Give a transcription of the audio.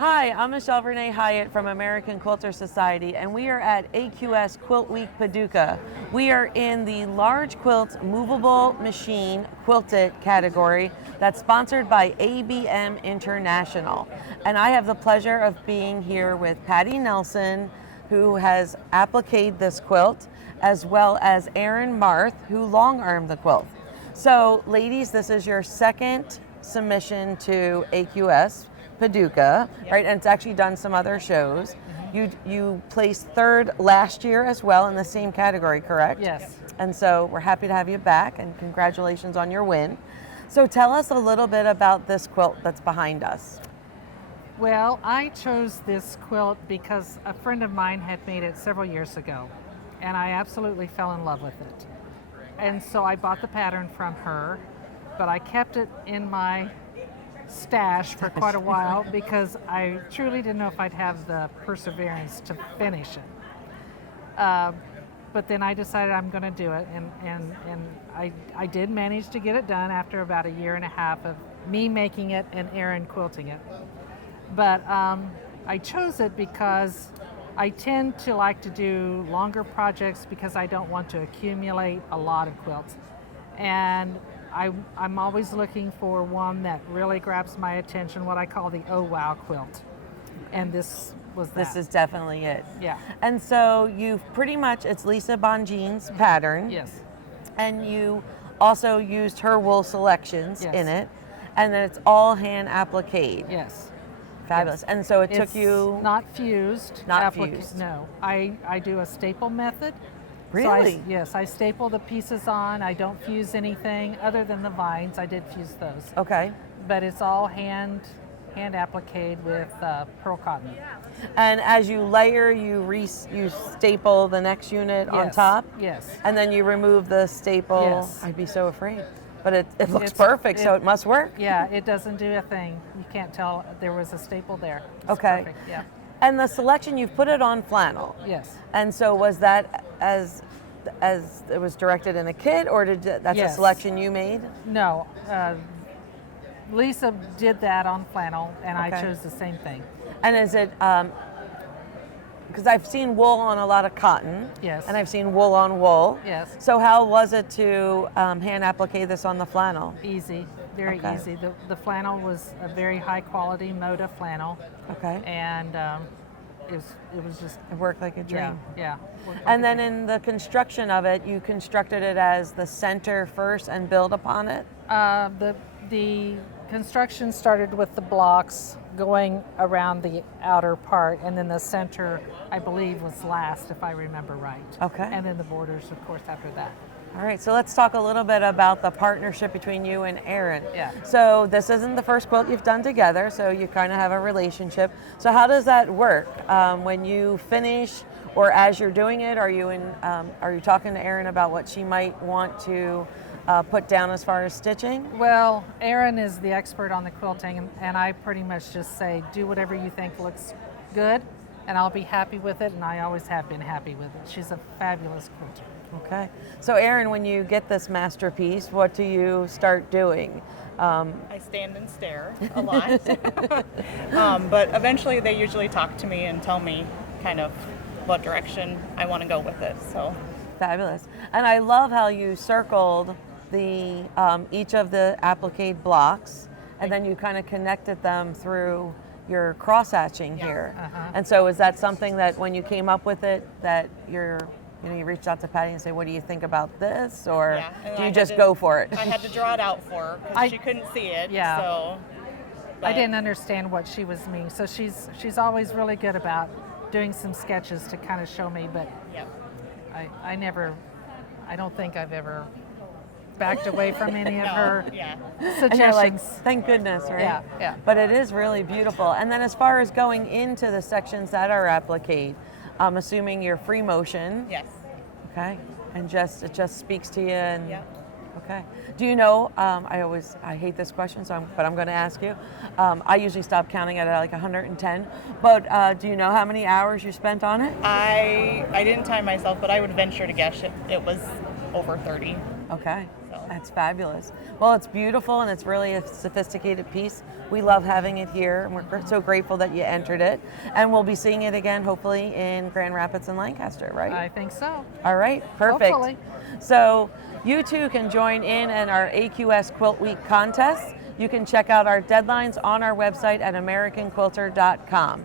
Hi, I'm Michelle Renee Hyatt from American Quilter Society, and we are at AQS QuiltWeek Paducah. We are in the large quilt movable machine quilted category that's sponsored by ABM International. And I have the pleasure of being here with Patty Nelson, who has appliqued this quilt, as well as Erin Marth, who long-armed the quilt. So ladies, this is your second submission to AQS Paducah, Yep. right? And it's actually done some other shows. You placed third last year as well in the same category, correct? Yes. And so we're happy to have you back, and congratulations on your win. So tell us a little bit about this quilt that's behind us. Well, I chose this quilt because a friend of mine had made it several years ago, and I absolutely fell in love with it. And so I bought the pattern from her, but I kept it in my stash for quite a while because I truly didn't know if I'd have the perseverance to finish it. But then I decided I'm going to do it, and I did manage to get it done after about a year and a half of me making it and Erin quilting it. But I chose it because I tend to like to do longer projects because I don't want to accumulate a lot of quilts. And I'm always looking for one that really grabs my attention, what I call the oh wow quilt. And this was that. This is definitely it. Yeah. And so you've pretty much, it's Lisa Bonjean's pattern. Yes. And you also used her wool selections Yes. in it. And then it's all hand appliqued. Yes. Fabulous. And so it It's took you... not fused. Not fused. No. I do a staple method. Really? So yes, I staple the pieces on. I don't fuse anything other than the vines. I did fuse those. Okay. But it's all hand appliqued with pearl cotton. And as you layer, you staple the next unit on Yes. top? Yes. And then you remove the staple? Yes. I'd be so afraid. But it looks It's- perfect, so it must work? Yeah, it doesn't do a thing. You can't tell there was a staple there. It's Okay. Perfect. Yeah. And the selection, you've put it on flannel. Yes. And so was that as it was directed in a kit, or that's Yes. a selection you made? No. Lisa did that on flannel, and I Okay. chose the same thing. And is it, because I've seen wool on a lot of cotton. Yes. And I've seen wool on wool. Yes. So how was it to hand applique this on the flannel? Easy. Very Okay. easy. The flannel was a very high quality Moda flannel, Okay. and it was just It worked like a dream. yeah. Worked like And a then dream. in the construction of it, you constructed it as the center first and build upon it? The construction started with the blocks going around the outer part, and then the center, I believe, was last, if I remember right. Okay. And then the borders, of course, after that. All right, so let's talk a little bit about the partnership between you and Erin. Yeah. So this isn't the first quilt you've done together, so you kind of have a relationship. So how does that work? When you finish, or as you're doing it, are you talking to Erin about what she might want to put down as far as stitching? Well, Erin is the expert on the quilting, and I pretty much just say, do whatever you think looks good, and I'll be happy with it, and I always have been happy with it. She's a fabulous quilter. Okay. So Erin, when you get this masterpiece, what do you start doing? I stand and stare a lot. But eventually they usually talk to me and tell me kind of what direction I want to go with it. So Fabulous. And I love how you circled the each of the applique blocks, and then you kind of connected them through your cross hatching here. Uh-huh. And so is that something that when you came up with it, that you reached out to Patty and say, what do you think about this? Or yeah, and do I you had just to- go for it? I had to draw it out for her because she couldn't see it. Yeah. So, I but- didn't understand what she was meaning, so she's always really good about doing some sketches to kind of show me, but Yep. I don't think I've ever backed away from any of No, her yeah. And you're like, suggestions. thank goodness, right? Yeah, yeah. But it is really beautiful. And then as far as going into the sections that are applique, I'm assuming you're free motion. Yes. Okay. And it just speaks to you. And Yep. Okay. Do you know? I hate this question, but I'm going to ask you. I usually stop counting at like 110. But do you know how many hours you spent on it? I didn't time myself, but I would venture to guess it was over 30. Okay. So That's fabulous. Well, it's beautiful and it's really a sophisticated piece. We love having it here and we're so grateful that you entered it. And we'll be seeing it again hopefully in Grand Rapids and Lancaster, right? I think so. All right, perfect. Hopefully. So you too can join in our AQS Quilt Week contest. You can check out our deadlines on our website at AmericanQuilter.com.